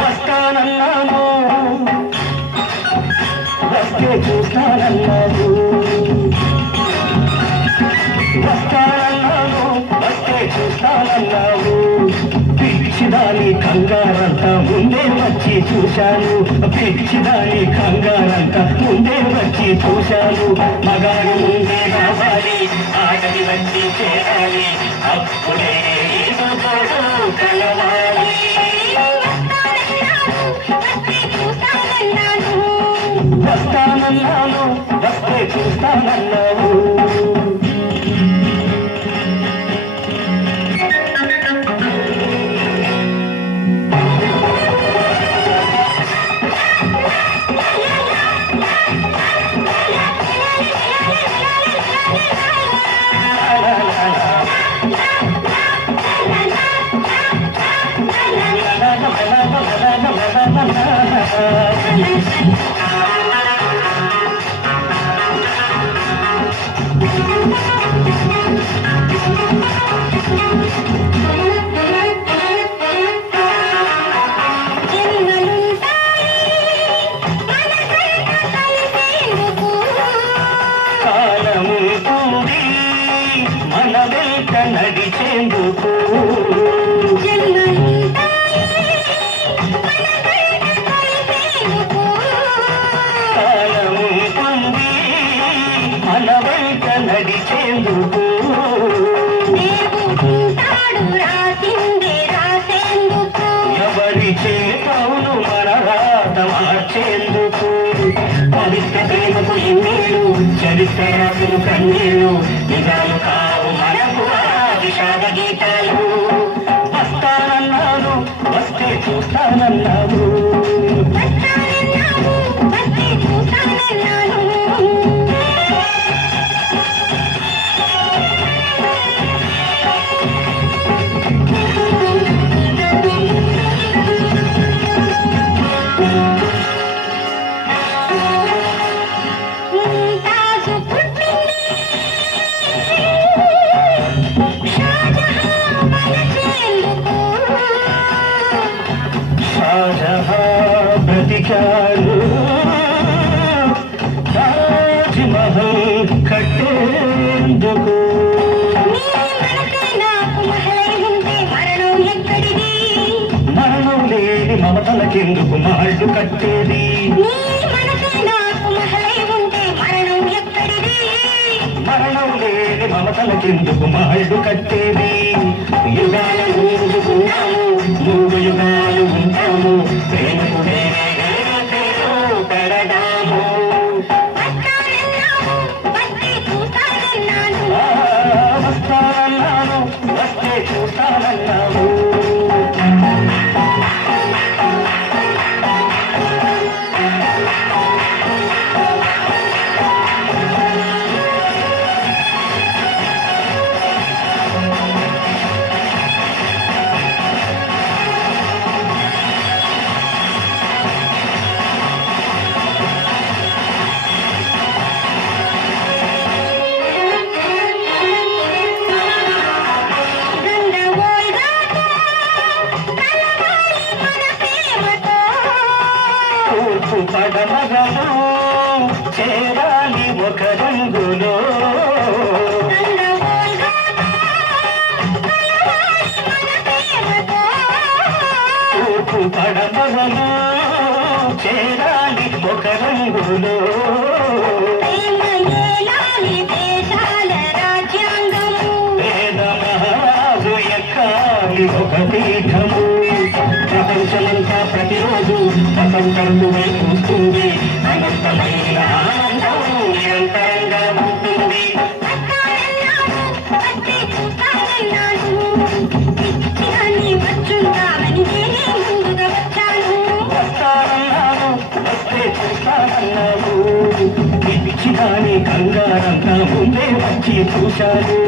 వస్తానన్నాను వస్తే చూస్తానన్నాను వస్తానన్నాను వస్తే చూస్తానన్నావు పిచ్చిదాని కంగారంత ముందే వచ్చి చూశాను పిచ్చిదాని కంగారంతా ముందే వచ్చి చూశాను మగాడు ముందే రావాలి ఆటని వచ్చి చేరాలి అప్పు నడిచేందుకు నడిచేందుకు? ఎవరి చేతవును మన మార్చేందుకు? పవిత్ర ప్రేమకు చరిత్ర రాసులు కన్నీళ్ళు నిజాలు కా ఆ గీతాలు వస్తానన్నాను వస్తే చూస్తానన్నావు. లేని మమతలకెందుకు మాళ్ళు కట్టేది? మరణం లేని మమతలకెందుకు మాళ్ళు కట్టేది? తూర్పు పడమగలు చేరాలి ఒక రంగులో తూర్పు పడమగలు చేరాలి ఒక రంగులో వస్తానన్నాను వస్తే చూస్తానన్నావు కంగారంతా ముందే వచ్చి చూశాను